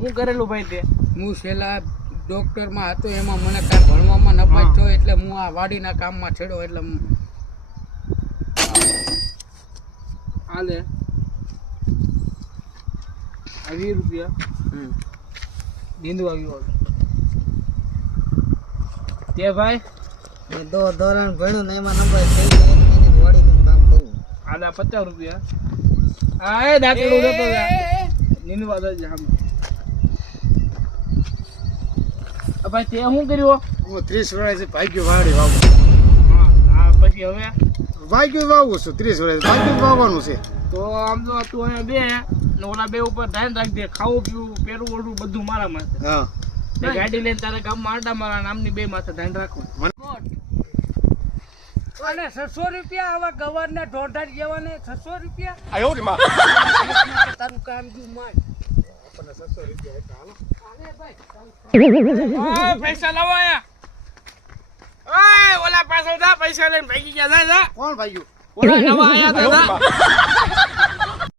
હું કરેલું ભાઈ તે? હું છેલ્લા ડોક્ટરમાં હતો એમાં મને કાંઈ ભણવામાં નપાસ થયો એટલે હું આ વાડીના કામમાં છેડો એટલે હાલે આ 20 રૂપિયા નીંદવા આવ્યો તે ભાઈ ધોરણ ભણ્યું ને એમાં નંબર થઈ ગયો 1 મહિને વાડીનું કામ કરું આલા 50 રૂપિયા આ એ દાંતડું દેતો નીંદવા દે જામ આ ભાઈ તે શું કર્યું? હું 30 વર્ષથી ભાગ્યો વાડી વાવું. હા પછી હવે ભાગ્યો વાવું છું 30 વર્ષ ભાગ્યો વાવવાનું છે. તો આમ તો તું અહીંયા બે ને ઓલા બે ઉપર ધ્યાન રાખજે. ખાવું પીવું પહેરવું ઓઢવું બધું મારા માથે. હા ગાડી લઈને તારા ગામમાં આંટા મારા નામની બે માથે ધ્યાન રાખવું. અને 600 રૂપિયા આવા ગવાર ના ઢોઢા જેવાને 600 રૂપિયા આયો રે માં તારું કામ દું માર. આપણને 600 રૂપિયા એટલે હાલો. ઓય પૈસા લાવો આયા. ઓય ઓલા પાછળ જા પૈસા લઈને ભાગી ગયા જા. કોણ ભાગ્યું? ઓલા નવા આયા તા.